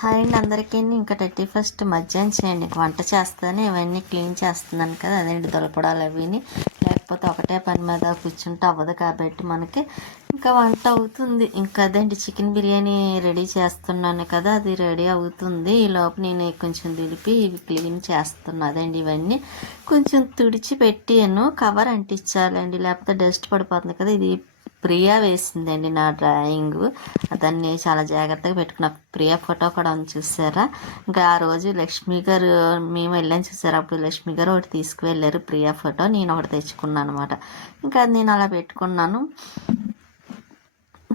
Hi అండి అందరికీ. ఇంకా 31st మధ్యాహ్నం చేయండి. వంట చేస్తాను, ఇవన్నీ క్లీన్ చేస్తున్నాను కదా, అదేంటి దులపడాలు అవిని. లేకపోతే ఒకటే పని మీద కూర్చుంటే అవ్వదు కాబట్టి మనకి ఇంకా వంట అవుతుంది. ఇంకా అదేంటి చికెన్ బిర్యానీ రెడీ చేస్తున్నాను కదా, అది రెడీ అవుతుంది. ఈ లోపు నేను కొంచెం దులిపి ఇవి క్లీన్ చేస్తున్నాను. అదండి ఇవన్నీ కొంచెం తుడిచి పెట్టాను, కవర్ అంటించాలండి లేకపోతే డస్ట్ పడిపోతుంది కదా. ఇది ప్రియా వేసిందండి నా డ్రాయింగ్, దాన్ని చాలా జాగ్రత్తగా పెట్టుకున్నా. ప్రియా ఫోటో కూడా ఉంది చూసారా. ఇంకా ఆ రోజు లక్ష్మి గారు మేము వెళ్ళాం చూసారా, అప్పుడు లక్ష్మి గారు ఒకటి తీసుకువెళ్ళారు ప్రియా ఫోటో, నేను ఒకటి తెచ్చుకున్నాను అనమాట. ఇంకా అది నేను అలా పెట్టుకున్నాను.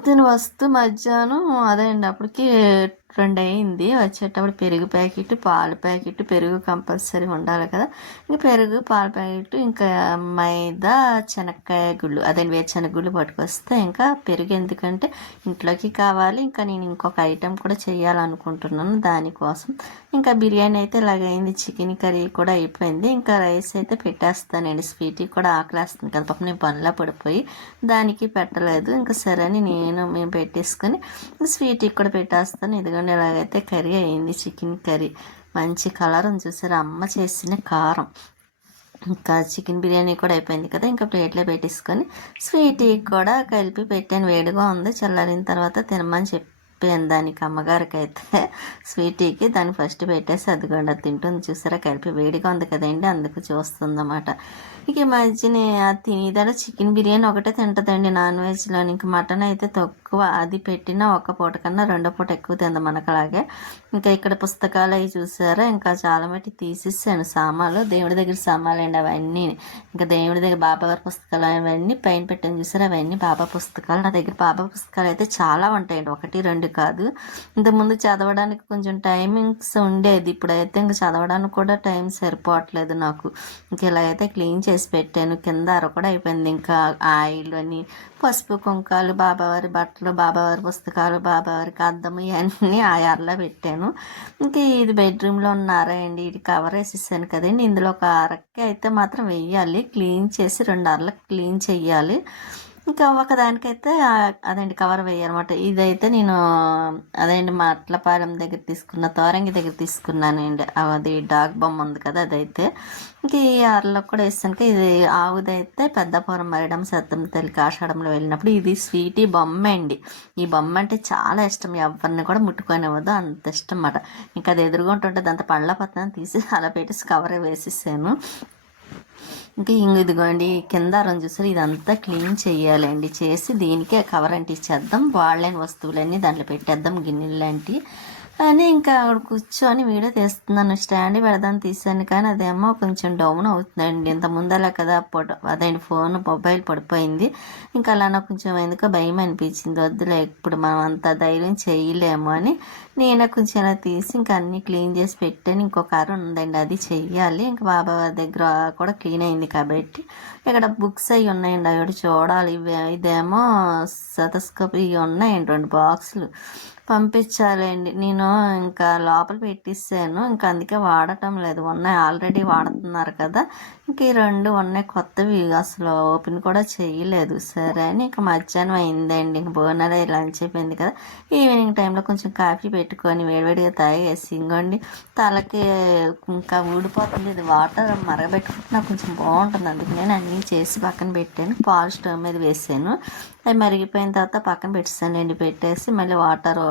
దీని వస్తూ మధ్యాహ్నం అదే అండి అప్పటికి 2 అయింది. వచ్చేటప్పుడు పెరుగు ప్యాకెట్, పాల ప్యాకెట్, పెరుగు కంపల్సరీ ఉండాలి కదా. ఇంకా పెరుగు, పాల ప్యాకెట్, ఇంకా మైదా, శనక్కాయ గుళ్ళు, అదే వేరుశనగ గుళ్ళు పట్టుకొస్తే ఇంకా పెరుగు ఎందుకంటే ఇంట్లోకి కావాలి. ఇంకా నేను ఇంకొక ఐటెం కూడా చేయాలనుకుంటున్నాను దానికోసం. ఇంకా బిర్యానీ అయితే ఇలాగైంది, చికెన్ కర్రీ కూడా అయిపోయింది. ఇంకా రైస్ అయితే పెట్టేస్తానండి. స్వీట్కి కూడా ఆకలేస్తుంది కదా పాపం, నేను పనిలో పడిపోయి దానికి పెట్టలేదు. ఇంకా సరే అని మేము పెట్టేసుకొని స్వీట్కి కూడా పెట్టేస్తాను. ఇదిగోండి ఇలాగైతే కర్రీ అయింది, చికెన్ కర్రీ. మంచి కలర్ ఉంది చూసారు, అమ్మ చేసిన కారం. ఇంకా చికెన్ బిర్యానీ కూడా అయిపోయింది కదా. ఇంకా ప్లేట్లో పెట్టేసుకొని స్వీట్కి కూడా కలిపి పెట్టాను. వేడిగా ఉంది, చల్లారిన తర్వాత తినమని చెప్పాను దానికి, అమ్మగారికి అయితే స్వీట్కి. దాన్ని ఫస్ట్ పెట్టేసి అదిగోండి అది తింటుంది చూసారా, కలిపి వేడిగా ఉంది కదండి అందుకు చూస్తుందన్నమాట. ఇక ఈ మధ్యన తినేదాన్ని చికెన్ బిర్యానీ ఒకటే తింటుందండి నాన్ వెజ్లో. ఇంక మటన్ అయితే తక్కువ, అది పెట్టినా ఒక్క పూట కన్నా 2వ పూట ఎక్కువ తింది మనకలాగే. ఇంకా ఇక్కడ పుస్తకాలు అవి చూసారా, ఇంకా చాలా మట్టి తీసేసాను సామాన్లు, దేవుడి దగ్గర సామాన్లు అండి అవన్నీ. ఇంకా దేవుడి దగ్గర బాబావారి పుస్తకాలు అవన్నీ పైన పెట్టాను చూసారా, అవన్నీ బాబా పుస్తకాలు. నా దగ్గర బాబా పుస్తకాలు అయితే చాలా ఉంటాయండి, 1, 2 కాదు. ఇంతకుముందు చదవడానికి కొంచెం టైమింగ్స్ ఉండేది, ఇప్పుడైతే ఇంకా చదవడానికి కూడా టైం సరిపోవట్లేదు నాకు. ఇంక ఇలా అయితే క్లీన్ చేసి పెట్టాను. కింద అర కూడా అయిపోయింది. ఇంకా ఆయిల్ అని, పసుపు కుంకాలు, బాబావారి బట్టలు, బాబావారి పుస్తకాలు, బాబావారికి అద్దం, ఇవన్నీ ఆ అరలో పెట్టాను. ఇంకా ఇది బెడ్రూమ్లో ఉన్న అర అండి, ఇది కవర్ వేసేసాను కదండి. ఇందులో ఒక అరకి అయితే మాత్రం వెయ్యాలి, క్లీన్ చేసి 2 అరలకు క్లీన్ చెయ్యాలి. ఇంకా ఒకదానికైతే అదేంటి కవర్ వేయాలన్నమాట. ఇదైతే నేను అదేంటి మా అట్లపాలెం దగ్గర తీసుకున్న, తోరంగి దగ్గర తీసుకున్నానండి. అది డాగ్ బొమ్మ ఉంది కదా అదైతే. ఇంక ఈ అరలో కూడా వేసాక ఇది ఆవుదైతే పెద్దపురం మరిడం సత్తం తల్లికి ఆషాఢంలో వెళ్ళినప్పుడు. ఇది స్వీటీ బొమ్మ అండి. ఈ బొమ్మ అంటే చాలా ఇష్టం, ఎవరిని కూడా ముట్టుకొనివ్వదు, అంత ఇష్టం అన్నమాట. ఇంకా అది ఎదురుగుంటుంటే అంత పళ్ళ పత్రం తీసి అలా పెట్టేసి కవర్ వేసేసాను. ఇంకా ఇదిగోండి కింద రంగు చూసారు, ఇదంతా క్లీన్ చేయాలండి. చేసి దీనికే కవర్ అంటించేద్దాం, వాడలేని వస్తువులన్నీ దాంట్లో పెట్టేద్దాం, గిన్నెలు లాంటి అని. ఇంకా అక్కడ కూర్చొని వీడియో తీస్తున్నాను. స్టాండ్ పెడదాం తీసాను కానీ అదేమో కొంచెం డౌన్ అవుతుందండి. ఇంత ముందలా కదా అదేంటి ఫోన్ మొబైల్ పడిపోయింది. ఇంకా అలా నాకు కొంచెం ఎందుకో భయం అనిపించింది, వద్దులే ఇప్పుడు మనం అంత ధైర్యం చేయలేము అని నేనే కొంచెం అలా తీసి ఇంకా అన్నీ క్లీన్ చేసి పెట్టాను. ఇంకొక అర ఉందండి, అది చెయ్యాలి. ఇంకా బాబా దగ్గర కూడా క్లీన్ అయింది కాబట్టి ఇక్కడ బుక్స్ అవి ఉన్నాయండి, అవి ఒకటి చూడాలి. ఇదేమో సతస్కోప్ ఇవి ఉన్నాయండి, 2 బాక్సులు పంపించాలండి. నేను ఇంకా లోపల పెట్టిస్తాను, ఇంకా అందుకే వాడటం లేదు. ఉన్నాయి ఆల్రెడీ వాడుతున్నారు కదా, ఇంక ఈ 2 ఉన్నాయి కొత్తవి, అసలు ఓపెన్ కూడా చేయలేదు. సరే అని ఇంకా మధ్యాహ్నం అయిందండి, ఇంక భోజనాలు లంచ్ అయిపోయింది కదా. ఈవినింగ్ టైంలో కొంచెం కాఫీ పెట్టుకొని వేడివేడిగా తాగేసి ఇంకోండి తలకి ఇంకా ఊడిపోతుంది. ఇది వాటర్ మరగబెట్టుకుంటున్నా కొంచెం బాగుంటుంది, అందుకు నేను అన్నీ చేసి పక్కన పెట్టాను. పాలు స్టవ్ మీద వేసాను, అవి మరిగిపోయిన తర్వాత పక్కన పెట్టేసానండి. పెట్టేసి మళ్ళీ వాటర్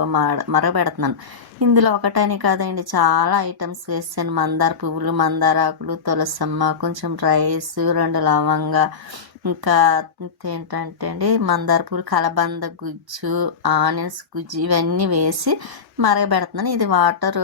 మరగబెడుతున్నాను. ఇందులో ఒకటని కాదండి, చాలా ఐటమ్స్ వేసాను. మందార పువ్వులు, మందార ఆకులు, తులసమ్మ, కొంచెం రైస్, 2 లవంగా, ఇంకా ఏంటంటే అండి మందార పూలు, కలబంద గుజ్జు, ఆనియన్స్ గుజ్జు, ఇవన్నీ వేసి మరగబెడుతున్నాను. ఇది వాటర్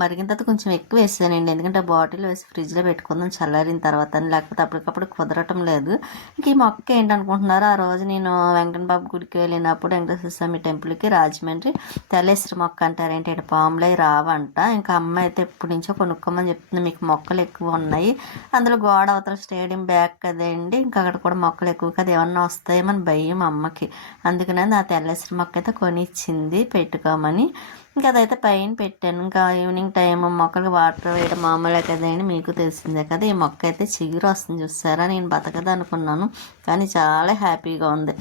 మరిగిన తర్వాత కొంచెం ఎక్కువ వేసానండి, ఎందుకంటే బాటిల్ వేసి ఫ్రిడ్జ్లో పెట్టుకుందాం చల్లారిన తర్వాత, లేకపోతే అప్పటికప్పుడు కుదరటం లేదు. ఇంక ఈ మొక్క ఏంటనుకుంటున్నారు, ఆ రోజు నేను వెంకన్న బాబు గుడికి వెళ్ళినప్పుడు వెంకటేశ్వర స్వామి టెంపుల్కి రాజమండ్రి తెల్లేశ్వరి మొక్క అంటారేంటి, ఇక్కడ పాములై రావంట. ఇంకా అమ్మ అయితే ఎప్పటి నుంచో కొనుక్కోమని చెప్తుంది, మీకు మొక్కలు ఎక్కువ ఉన్నాయి, అందులో గోడ అవతల స్టేడియం బ్యాక్ కదండి, ఇంకా అక్కడ కూడా మొక్కలు ఎక్కువ కదా, ఏమన్నా వస్తాయేమని భయం అమ్మకి. అందుకనే ఆ తెల్లేశ్వరి మొక్క అయితే కొనిచ్చింది పెట్టుకోమని. ఇంకా అదైతే పైన పెట్టాను. ఇంకా ఈవినింగ్ టైం మొక్కలకు వాటర్ వేయడం మామూలే కదండి, మీకు తెలిసిందే కదా. ఈ మొక్క అయితే చిగురు వస్తుంది చూసారా, నేను బతకదు అనుకున్నాను కానీ చాలా హ్యాపీగా ఉంది.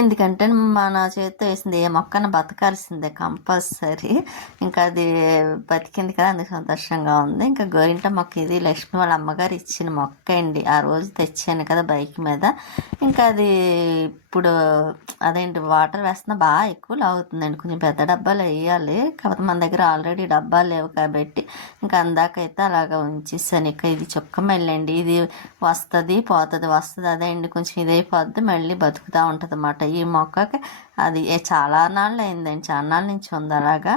ఎందుకంటే మన చేతితో వేసింది ఏ మొక్కన బతకాల్సిందే కంపల్సరీ. ఇంకా అది బతికింది కదా, అందుకు సంతోషంగా ఉంది. ఇంకా గోరింట మొక్క ఇది లక్ష్మి వాళ్ళ అమ్మగారు ఇచ్చిన మొక్క అండి. ఆ రోజు తెచ్చాను కదా బైక్ మీద. ఇంకా అది ఇప్పుడు అదేంటి వాటర్ వేస్తున్నా బాగా ఎక్కువ లాగుతుందండి. కొంచెం పెద్ద డబ్బాలు వేయాలి, కాకపోతే మన దగ్గర ఆల్రెడీ డబ్బాలు లేవు కాబట్టి ఇంకా అందాకైతే అలాగా ఉంచేసాను. ఇక ఇది చుక్క మెల్లండి, ఇది వస్తుంది పోతుంది వస్తుంది, అదే అండి కొంచెం ఇదైపోద్ది మళ్ళీ బతుకుతూ ఉంటుంది అన్నమాట. ఈ మొక్కకి అది చాలా నాళ్ళు అయిందండి, చాలా నాళ్ళ నుంచి ఉంది అలాగా.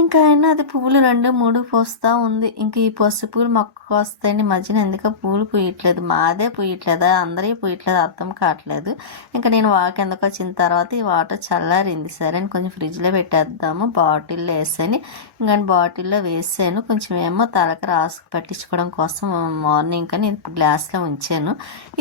ఇంకా అయినా అది పువ్వులు 2, 3 పూస్తూ ఉంది. ఇంక ఈ పసుపు పూలు మొక్కకు వస్తాయండి. మధ్యన ఎందుకో పూలు పూయట్లేదు, మాదే పూయట్లేదా అందరి పూయట్లేదు అర్థం కావట్లేదు. ఇంకా నేను కిందకు వచ్చిన తర్వాత ఈ వాటర్ చల్లారింది, సరే అని కొంచెం ఫ్రిడ్జ్లో పెట్టేద్దాము బాటిల్లో వేసాను. ఇంకా బాటిల్లో వేసాను, కొంచెం ఏమో తలకి రాసు పట్టించుకోవడం కోసం మార్నింగ్ కానీ ఇది గ్లాస్లో ఉంచాను.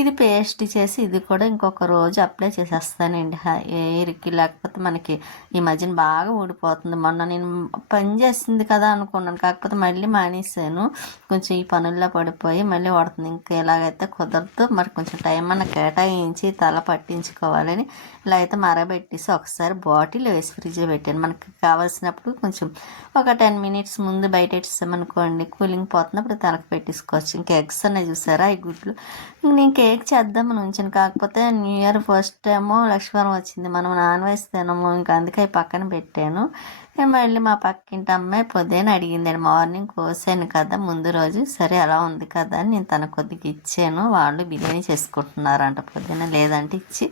ఇది పేస్ట్ చేసి ఇది కూడా ఇంకొక రోజు అప్లై చేసేస్తానండి హెయిర్కి, లేకపోతే మనకి ఈ మధ్యన బాగా ఊడిపోతుంది. మొన్న నేను పని చేసింది కదా అనుకున్నాను, కాకపోతే మళ్ళీ మానేసాను, కొంచెం ఈ పనుల్లో పడిపోయి మళ్ళీ వాడుతుంది. ఇంకా ఇలాగైతే కుదరదు, మరి కొంచెం టైం అన్న కేటాయించి తల పట్టించుకోవాలని ఇలా అయితే మరబెట్టేసి ఒకసారి బాటిల్ వేసి ఫ్రిడ్జ్లో పెట్టాను. మనకి కావాల్సినప్పుడు కొంచెం ఒక 10 మినిట్స్ ముందు బయట ఇచ్చామనుకోండి, కూలింగ్ పోతున్నప్పుడు తలకు పెట్టేసుకోవచ్చు. ఇంకా ఎగ్స్ అనేవి చూసారా ఈ గుడ్లు, నేను కేక్ చేద్దామని ఉంచాను, కాకపోతే న్యూ ఇయర్ ఫస్ట్ ఏమో లక్ష్మీవారం వచ్చింది, మనం నాన్ వెజ్ తినము, ఇంకా అందుకే పక్కన పెట్టాను. మళ్ళీ మా పక్కింటి అమ్మాయి పొద్దున అడిగిందండి, మార్నింగ్ కోసాను కదా ముందు రోజు, సరే అలా ఉంది కదా అని నేను తన కొద్దిగా ఇచ్చాను. వాళ్ళు బిర్యానీ చేసుకుంటున్నారంట పొద్దున, లేదంటే ఇచ్చి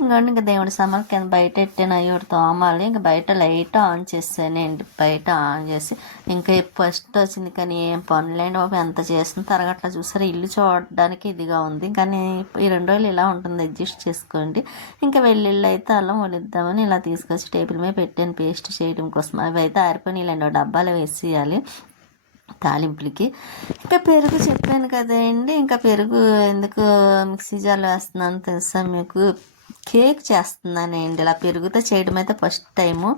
ఇంకా దేవుడి సామాన్లు కింద బయట పెట్టాను, అయ్యి తోమాలి. ఇంకా బయట లైట్ ఆన్ చేసానండి, బయట ఆన్ చేసి ఇంకా ఫస్ట్ వచ్చింది కానీ ఏం పనులేండి బాబు, ఎంత చేసిన తరగట్లా చూసారా, ఇల్లు చూడడానికి ఇదిగా ఉంది. కానీ ఈ 2 రోజులు ఇలా ఉంటుంది, అడ్జస్ట్ చేసుకోండి. ఇంకా వెల్లుల్లి అయితే అల్లం వలిద్దామని ఇలా తీసుకొచ్చి టేబుల్ మీద పెట్టాను పేస్ట్ చేయడం కోసం. అవి అయితే ఆరిపోయినాయిలేండి, డబ్బాలో వేసేయాలి తాలింపులకి. ఇంకా పెరుగు చెప్పాను కదండి, ఇంకా పెరుగు ఎందుకు మిక్సీ జార్లో వేస్తున్నాను తెలుసా మీకు, కేక్ చేస్తున్నానండి. ఇలా పెరుగుతో చేయడం అయితే ఫస్ట్ టైము.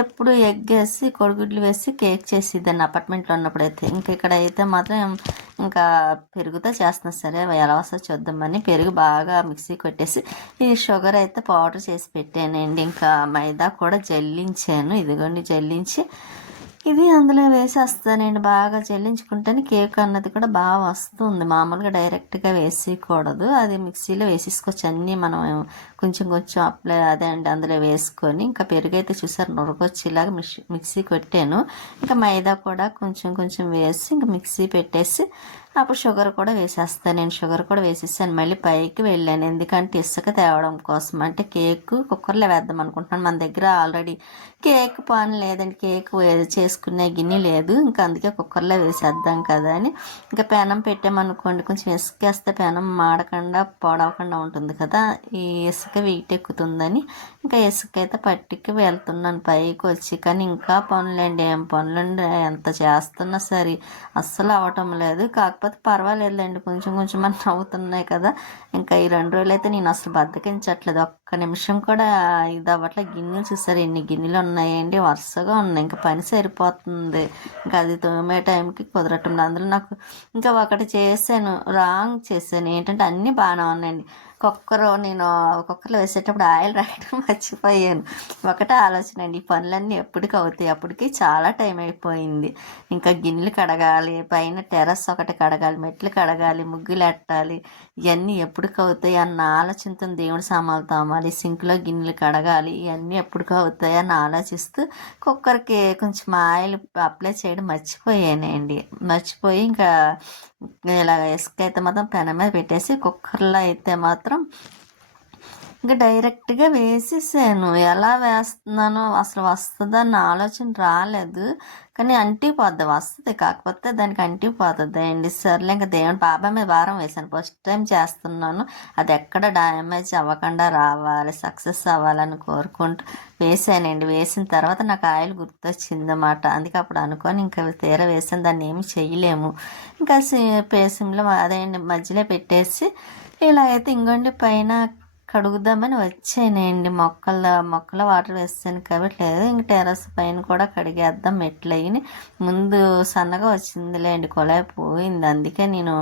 ఎప్పుడు ఎగ్ వేసి కోడిగుడ్లు వేసి కేక్ చేసిద్దాన్ని అపార్ట్మెంట్లో ఉన్నప్పుడైతే. ఇంక ఇక్కడైతే మాత్రం ఇంకా పెరుగుతో చేస్తున్నా, సరే ఎలా వస్తా చూద్దామని పెరుగు బాగా మిక్సీ కొట్టేసి ఈ షుగర్ అయితే పౌడర్ చేసి పెట్టానండి. ఇంకా మైదా కూడా జల్లించాను, ఇదిగోండి జల్లించి ఇది అందులో వేసేస్తానండి. బాగా జల్లించుకుంటేనే కేక్ అన్నది కూడా బాగా వస్తుంది, మామూలుగా డైరెక్ట్గా వేసేయకూడదు, అది మిక్సీలో వేసేసుకోవచ్చు. అన్నీ మనం కొంచెం కొంచెం అప్లై అదే అండి అందులో వేసుకొని ఇంకా పెరుగు అయితే చూసారు నొరగొచ్చేలాగా మిక్సీ కొట్టాను. ఇంకా మైదా కూడా కొంచెం కొంచెం వేసి ఇంకా మిక్సీ పెట్టేసి అప్పుడు షుగర్ కూడా వేసేస్తాను. నేను షుగర్ కూడా వేసేసాను, మళ్ళీ పైకి వెళ్ళాను ఎందుకంటే ఇసుక తేవడం కోసం. అంటే కేక్ కుక్కర్లో వేద్దాం అనుకుంటున్నాను, మన దగ్గర ఆల్రెడీ కేక్ పాన్ లేదండి, కేక్ చేసుకునే గిన్నె లేదు, ఇంకా అందుకే కుక్కర్లో వేసేద్దాం కదా అని. ఇంకా పెనం పెట్టామనుకోండి, కొంచెం ఇసుక వేస్తే పెనం మాడకుండా పొడవకుండా ఉంటుంది కదా, ఈ ఇసుక వెయిట్ ఎక్కుతుందని ఇంకా ఇసుక అయితే పట్టుకి వెళ్తున్నాను పైకి వచ్చి. కానీ ఇంకా పనులండి, ఏం పనులండి, ఎంత చేస్తున్నా సరే అస్సలు అవ్వటం లేదు. కాకపోతే పర్వాలేదులేండి, కొంచెం కొంచెం అని అవుతున్నాయి కదా. ఇంకా ఈ 2 రోజులు అయితే నేను అసలు బద్దకించట్లేదు, ఒక్క నిమిషం కూడా ఇది అవ్వట్లే. గిన్నెలు చూసారు ఎన్ని గిన్నెలు ఉన్నాయండి, వరుసగా ఉన్నాయి, ఇంకా పని సరిపోతుంది. ఇంకా అది తోమే టైంకి కుదరటం లేదు. అందులో నాకు ఇంకా ఒకటి చేశాను, రాంగ్ చేశాను, ఏంటంటే అన్నీ బాగానే ఉన్నాయండి. నేను కుక్కర్లో వేసేటప్పుడు ఆయిల్ రాయడం మర్చిపోయాను. ఒకటే ఆలోచన అండి, ఈ పనులన్నీ ఎప్పటికి అవుతాయి, అప్పటికి చాలా టైం అయిపోయింది. ఇంకా గిన్నెలు కడగాలి, పైన టెర్రస్ ఒకటి కడగాలి, మెట్లు కడగాలి, ముగ్గులు ఎట్టాలి, ఇవన్నీ ఎప్పటికి అవుతాయి అన్న ఆలోచనతో దేవుడి సామాన్లు తోమాలి, సింక్లో గిన్నెలు కడగాలి, ఇవన్నీ ఎప్పటికి అవుతాయి అని ఆలోచిస్తూ కుక్కర్కి కొంచెం ఆయిల్ అప్లై చేయడం మర్చిపోయానండి. మర్చిపోయి ఇంకా ఇలాగ ఇసుక అయితే మాత్రం పెనం మీద పెట్టేసి కుక్కర్లో అయితే మాత్రం ఇంకా డైరెక్ట్గా వేసేసాను. ఎలా వేస్తున్నానో అసలు వస్తుందన్న ఆలోచన రాలేదు, కానీ అంటిపోద్ది, వస్తుంది కాకపోతే దానికి అంటిపోతుంది అండి. సర్లే ఇంకా దేవుని బాబా మీద భారం వేసాను, ఫస్ట్ టైం చేస్తున్నాను, అది ఎక్కడ డ్యామేజ్ అవ్వకుండా రావాలి, సక్సెస్ అవ్వాలని కోరుకుంటూ వేసానండి. వేసిన తర్వాత నాకు ఆయిల్ గుర్తొచ్చిందన్నమాట, అందుకే అప్పుడు అనుకొని ఇంకా తీర వేసాను, దాన్ని ఏమి చేయలేము. ఇంకా సిమ్లో అదేంటి మధ్యలో పెట్టేసి ఇలా అయితే ఇంకోండి పైన కడుగుదామని వచ్చానండి. మొక్కల వాటర్ వేస్తాను కాబట్టి లేదు, ఇంక టెర్రస్ పైన కూడా కడిగేద్దాం, మెట్లు అయ్యి ముందు సన్నగా వచ్చిందిలేండి, కొలాయి పోయింది, అందుకే నేను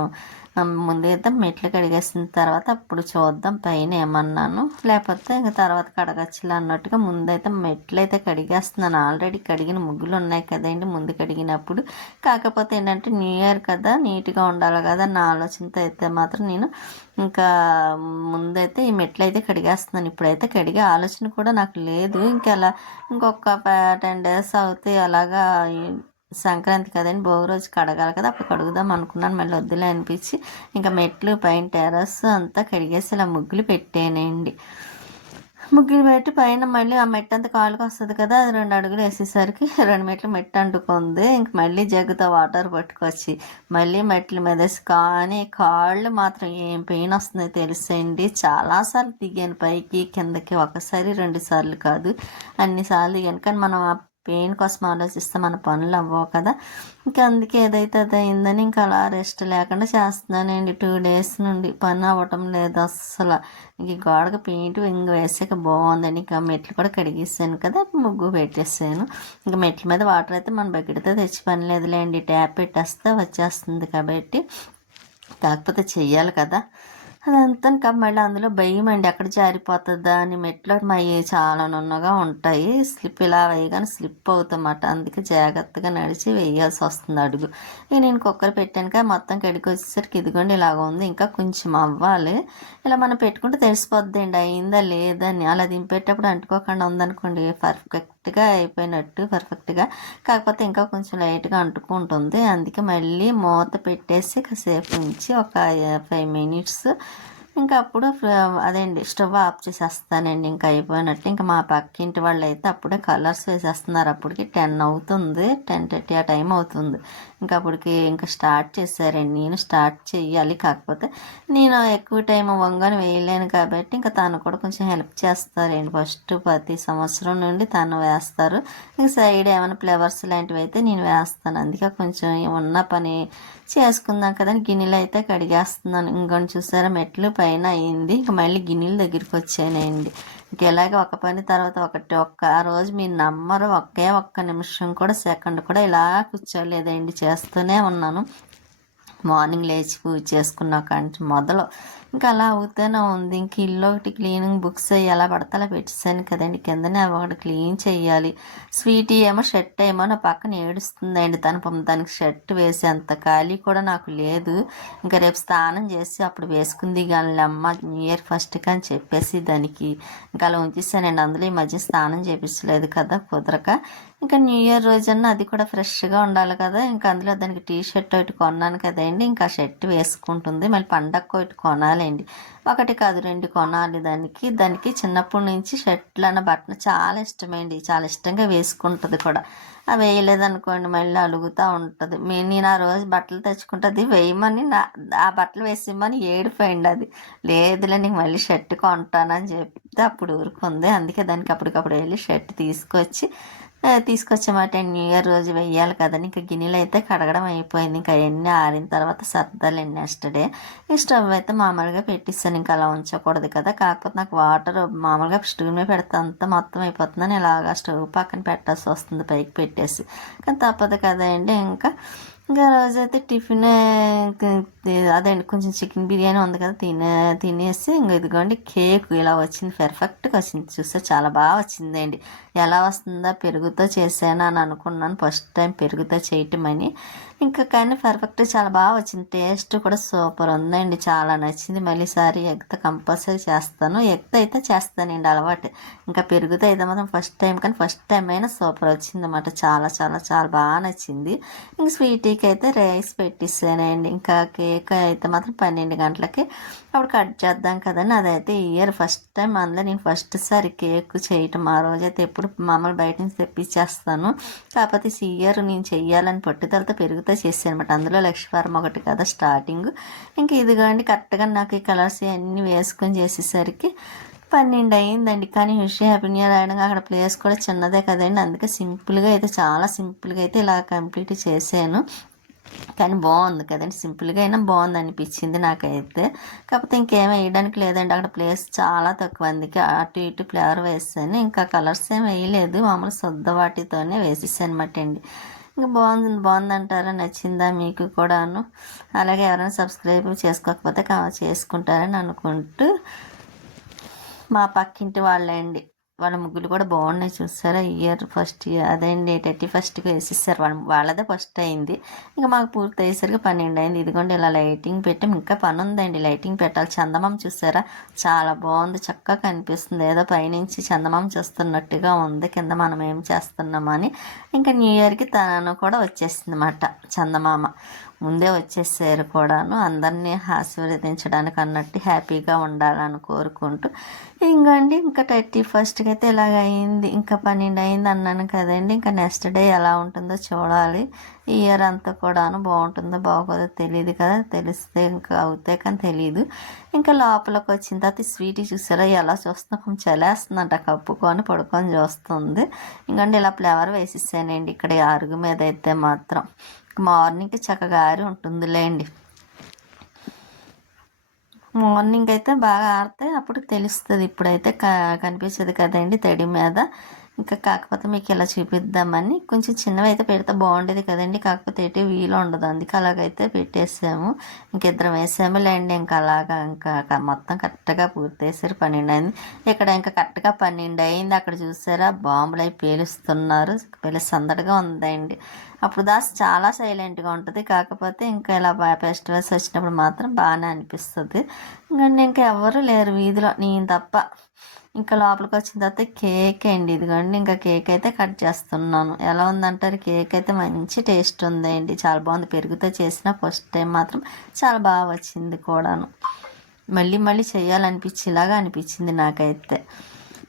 ముందు అయితే మెట్లు కడిగేసిన తర్వాత అప్పుడు చూద్దాం పైన ఏమన్నాను, లేకపోతే ఇంకా తర్వాత కడగచ్చులే అన్నట్టుగా ముందైతే మెట్లు అయితే కడిగేస్తున్నాను. ఆల్రెడీ కడిగిన ముగ్గులు ఉన్నాయి కదండి ముందు కడిగినప్పుడు. కాకపోతే ఏంటంటే న్యూ ఇయర్ కదా, నీట్గా ఉండాలి కదా నా ఆలోచనతో అయితే మాత్రం నేను ఇంకా ముందైతే ఈ మెట్లు అయితే కడిగేస్తున్నాను. ఇప్పుడైతే కడిగే ఆలోచన కూడా నాకు లేదు. ఇంకెలా ఇంకొక 10 days అవుతే అలాగా సంక్రాంతి కదండి, భోగి రోజు కడగాలి కదా, అప్పుడు కడుగుదాం అనుకున్నాను. మళ్ళీ వద్దులే అనిపించి ఇంకా మెట్లు పైన టెర్రస్ అంతా కడిగేసి ఇలా ముగ్గులు పెట్టానండి. ముగ్గులు పెట్టి పైన మళ్ళీ ఆ మెట్టు అంతా కాళ్ళకి వస్తుంది కదా, అది 2 అడుగులు వేసేసరికి 2 మెట్లు మెట్టు అంటుకుంది. ఇంక మళ్ళీ జగ్గుతో వాటర్ పట్టుకొచ్చి మళ్ళీ మెట్ల మీద వేసి, కానీ కాళ్ళు మాత్రం ఏం పెయిన్ వస్తుందో తెలుసండి. చాలాసార్లు దిగాను పైకి కిందకి, ఒకసారి 2 సార్లు కాదు, అన్నిసార్లు దిగాను. కానీ మనం ఆ పెయిన్ కోసం ఆలోచిస్తే మన పనులు అవ్వవు కదా. ఇంకా అందుకే ఏదైతే అది అయిందని ఇంకా అలా రెస్ట్ లేకుండా చేస్తున్నానండి. 2 days నుండి పని అవ్వటం లేదు అస్సలు. ఇంక గోడకు పెయింట్ ఇంక వేసాక బాగుందండి. ఇంకా మెట్లు కూడా కడిగేసాను కదా, ముగ్గు పెట్టేసాను. ఇంకా మెట్ల మీద వాటర్ అయితే మన బకెట్తో తెచ్చి పని లేదులేండి, ట్యాప్ పెట్టేస్తే వచ్చేస్తుంది కాబట్టి. కాకపోతే చెయ్యాలి కదా అదంతా. ఇంకా మళ్ళీ అందులో భయం అండి, ఎక్కడ జారిపోతుందా అని. మెట్లు చాలా నున్నగా ఉంటాయి, స్లిప్ ఇలా వేయగానే స్లిప్ అవుతామట. అందుకే జాగ్రత్తగా నడిచి వేయాల్సి వస్తుంది అడుగు. ఇక నేను కుక్కర్ పెట్టాను కదా, మొత్తం కడిగి వచ్చేసరికి ఇదిగోండి ఇలాగ ఉంది. ఇంకా కొంచెం అవ్వాలి. ఇలా మనం పెట్టుకుంటే తెలిసిపోద్ది అండి అయిందా లేదని. అలా దింపేటప్పుడు అంటుకోకుండా ఉందనుకోండి పర్ఫెక్ట్గా అయిపోయినట్టు, పర్ఫెక్ట్గా. కాకపోతే ఇంకా కొంచెం లైట్గా అంటుకుంటుంది. అందుకే మళ్ళీ మూత పెట్టేసి కాసేపు ఉంచి ఒక 5 minutes ఇంకా అప్పుడు అదేండి స్టవ్ ఆఫ్ చేసేస్తానండి. ఇంకా అయిపోయినట్టు. ఇంకా మా పక్కింటి వాళ్ళు అయితే అప్పుడే కలర్స్ వేసేస్తున్నారు. అప్పటికి 10 అవుతుంది, 10:30 ఆ టైం అవుతుంది. ఇంకా అప్పటికి ఇంకా స్టార్ట్ చేశారండి. నేను స్టార్ట్ చెయ్యాలి, కాకపోతే నేను ఎక్కువ టైం వంగని వేయలేను కాబట్టి ఇంకా తను కూడా కొంచెం హెల్ప్ చేస్తారండి. ఫస్ట్ ప్రతి సంవత్సరం నుండి తను వేస్తారు. ఇంకా సైడ్ ఏమైనా ఫ్లవర్స్ లాంటివి అయితే నేను వేస్తాను. అందుకే కొంచెం ఉన్న పని చేసుకుందాం కదా గిన్నెలు అయితే కడిగేస్తున్నాను. ఇంకొని చూసారా మెట్లు పైన అయింది. ఇంక మళ్ళీ గిన్నెల దగ్గరికి వచ్చానండి. ఇంక ఇలాగే ఒక పని తర్వాత ఒకటి. ఒక్క రోజు మీరు నమ్మరు, ఒక్క నిమిషం కూడా సెకండ్ కూడా ఇలా కూర్చోలేదండి, చేస్తూనే ఉన్నాను. మార్నింగ్ లేచి పూజ చేసుకున్న కాంచి మొదలు ఇంకా అలా అవుతూనే ఉంది. ఇంక ఇల్లు ఒకటి క్లీనింగ్, బుక్స్ ఎలా పడితే అలా పెట్టేసాను కదండి, కిందనే ఒకటి క్లీన్ చేయాలి. స్వీటీ ఏమో షర్ట్ ఏమో నా పక్కన ఏడుస్తుందండి. దానికి షర్ట్ వేసే అంత ఖాళీ కూడా నాకు లేదు. ఇంకా రేపు స్నానం చేసి అప్పుడు వేసుకుంది కానీ అమ్మ న్యూ ఇయర్ ఫస్ట్కి అని చెప్పేసి దానికి ఇంకా అలా ఉంచేసానండి. అందులో ఈ మధ్య స్నానం చేపించలేదు కదా కుదరక. ఇంకా న్యూ ఇయర్ రోజన్నా అది కూడా ఫ్రెష్గా ఉండాలి కదా. ఇంకా అందులో దానికి టీ షర్ట్ ఒకటి కొన్నాను కదండి, ఇంకా షర్ట్ వేసుకుంటుంది. మళ్ళీ పండగకు ఒకటి కొనాలండి, ఒకటి కాదు 2 కొనాలి. దానికి చిన్నప్పటి నుంచి షర్ట్లు అన్న బట్టలు చాలా ఇష్టమండి, చాలా ఇష్టంగా వేసుకుంటుంది కూడా. అవి వేయలేదనుకోండి మళ్ళీ అలుగుతూ ఉంటుంది. నేను ఆ రోజు బట్టలు తెచ్చుకుంటుంది వేయమని, ఆ బట్టలు వేసిమ్మని ఏడిపోయింది. అది లేదులే నీకు మళ్ళీ షర్ట్ కొంటానని చెప్తే అప్పుడు ఊరుకుంది. అందుకే దానికి అప్పటికప్పుడు వెళ్ళి షర్ట్ తీసుకొచ్చామాట. న్యూ ఇయర్ రోజు వెయ్యాలి కదండి. ఇంకా గిన్నెలు అయితే కడగడం అయిపోయింది. ఇంకా అవన్నీ ఆరిన తర్వాత సర్దాలండి నెక్స్ట్ డే. ఈ స్టవ్ అయితే మామూలుగా పెట్టిస్తాను, ఇంకా అలా ఉంచకూడదు కదా. కాకపోతే నాకు వాటర్ మామూలుగా స్టవ్ మీద పెడితే అంతా మొత్తం అయిపోతుందని ఇలాగా స్టవ్ పక్కన పెట్టాల్సి వస్తుంది పైకి పెట్టేసి. కానీ తప్పదు కదండి. ఇంకా రోజైతే టిఫిన్ అదండి కొంచెం చికెన్ బిర్యానీ ఉంది కదా, తినేసి ఇంకా ఇదిగోండి కేక్ ఇలా వచ్చింది, పర్ఫెక్ట్గా వచ్చింది. చూస్తే చాలా బాగా వచ్చిందండి. ఎలా వస్తుందా, పెరుగుతో చేశాను అని అనుకున్నాను ఫస్ట్ టైం పెరుగుతో చేయటం అని. ఇంకా కానీ పర్ఫెక్ట్గా చాలా బాగా వచ్చింది. టేస్ట్ కూడా సూపర్ ఉందండి, చాలా నచ్చింది. మళ్ళీసారి ఎగ్తో కంపల్సరీ చేస్తాను. ఎగ్తో అయితే చేస్తానండి అలవాటు. ఇంకా పెరుగుతో అయితే మాత్రం ఫస్ట్ టైం, కానీ ఫస్ట్ టైం అయినా సూపర్ వచ్చింది అన్నమాట. చాలా చాలా చాలా బాగా నచ్చింది. ఇంక స్వీటీకి అయితే రైస్ పెట్టిస్తానండి. ఇంకా కేక్ అయితే మాత్రం 12 గంటలకి అప్పుడు కట్ చేద్దాం కదండి. అదైతే ఇయర్ ఫస్ట్ టైం అందులో నేను ఫస్ట్ సారి కేక్ చేయటం. ఆ రోజైతే ఎప్పుడు మామూలు బయట నుంచి తెప్పించేస్తాను, కాకపోతే ఇయర్ నేను చెయ్యాలని పట్టుదలతో పెరుగుతో చేసాను అనమాట. అందులో లక్ష్మీవారం ఒకటి కదా స్టార్టింగ్. ఇంక ఇదిగోండి కరెక్ట్గా నాకు ఈ కలర్స్ అన్నీ వేసుకొని చేసేసరికి 12 అయిందండి. కానీ విషయం హ్యాపీ న్యూ ఇయర్ రాయడంగా అక్కడ ప్లేస్ కూడా చిన్నదే కదండి, అందుకే సింపుల్గా అయితే చాలా సింపుల్గా అయితే ఇలా కంప్లీట్ చేశాను. కానీ బాగుంది కదండి, సింపుల్గా అయినా బాగుంది అనిపించింది నాకైతే. కాకపోతే ఇంకేం వేయడానికి లేదండి, అక్కడ ప్లేస్ చాలా తక్కువ, అందుకే అటు ఇటు ఫ్లేవర్ వేసాను. ఇంకా కలర్స్ ఏం వేయలేదు, మామూలు శుద్ధ వాటితోనే వేసేసాను అనమాట అండి. ఇంకా బాగుందంటారా, నచ్చిందా మీకు కూడాను? అలాగే ఎవరైనా సబ్స్క్రైబ్ చేసుకోకపోతే చేసుకుంటారని అనుకుంటూ, మా పక్కింటి వాళ్ళండి, వాళ్ళ ముగ్గులు కూడా బాగున్నాయి చూసారా. ఫస్ట్ ఇయర్ అదేండి 31st వేసేసారు. వాళ్ళదే ఫస్ట్ అయింది. ఇంకా మాకు పూర్తి అయ్యేసరికి 12 అయింది. ఇదిగోండి ఇలా లైటింగ్ పెట్టాం. ఇంకా పని ఉందండి, లైటింగ్ పెట్టాలి. చందమామ చూసారా, చాలా బాగుంది, చక్కగా కనిపిస్తుంది. ఏదో పైనుంచి చందమామ చూస్తున్నట్టుగా ఉంది, కింద మనం ఏం చేస్తున్నామని. ఇంకా న్యూ ఇయర్కి తను కూడా వచ్చేసింది అన్నమాట చందమామ. ముందే వచ్చేసారు కూడాను, అందరినీ ఆశీర్వదించడానికి అన్నట్టు, హ్యాపీగా ఉండాలని కోరుకుంటూ. ఇంకండి ఇంకా 31st అయితే ఇలాగ అయింది. ఇంకా 12 అయింది అన్నాను కదండి. ఇంకా నెక్స్ట్ డే ఎలా ఉంటుందో చూడాలి. ఈ ఇయర్ అంతా కూడాను బాగుంటుందో బాగోదో తెలియదు కదా, తెలిస్తే ఇంకా అవుతాయి కానీ తెలియదు. ఇంకా లోపలికి వచ్చిన తర్వాత స్వీట్ చూసారా ఎలా చూస్తున్నా, కొంచెం చలేస్తుందంట, కప్పుకొని పడుకొని చూస్తుంది. ఇంకండి ఇలా ఫ్లేవర్ వేసేసానండి ఇక్కడ అరుగు మీద అయితే మాత్రం. మార్నింగ్కి చక్కగా ఆరి ఉంటుందిలేండి. మార్నింగ్ అయితే బాగా ఆరితే అప్పుడు తెలుస్తుంది, ఇప్పుడైతే కనిపించదు కదండి తడి మీద. ఇంకా కాకపోతే మీకు ఇలా చూపిద్దామని, కొంచెం చిన్నవి అయితే పెడితే బాగుండేది కదండి, కాకపోతే ఎటు వీలు ఉండదు, అందుకే అలాగైతే పెట్టేసాము. ఇంకిద్దరం వేసాము లేండి. ఇంకా అలాగా ఇంకా మొత్తం కరెక్ట్గా పూర్తేసారు. 12 అయింది. ఇక్కడ ఇంకా కరెక్ట్గా 12 అయింది. అక్కడ చూసారా బాంబులు అవి పేలుస్తున్నారు, సందడిగా ఉందండి. అప్పుడు దాస్ చాలా సైలెంట్గా ఉంటుంది, కాకపోతే ఇంకా ఇలా ఫెస్టివల్స్ వచ్చినప్పుడు మాత్రం బాగానే అనిపిస్తుంది. ఇంకా ఎవరు లేరు వీధిలో, నేను తప్ప. ఇంకా లోపలికి వచ్చిన తర్వాత కేక్ అండి, ఇదిగోండి ఇంకా కేక్ అయితే కట్ చేస్తున్నాను. ఎలా ఉందంటారు, కేక్ అయితే మంచి టేస్ట్ ఉందండి, చాలా బాగుంది. పెరుగుతో చేసిన ఫస్ట్ టైం మాత్రం చాలా బాగా వచ్చింది కూడాను. మళ్ళీ మళ్ళీ చేయాలనిపించేలాగా అనిపించింది నాకైతే.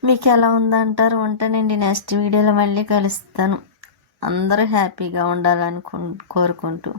మీకు ఎలా ఉందంటారు? ఉంటానండి, నెక్స్ట్ వీడియోలో మళ్ళీ కలుస్తాను. అందరూ హ్యాపీగా ఉండాలని కోరుకుంటూ.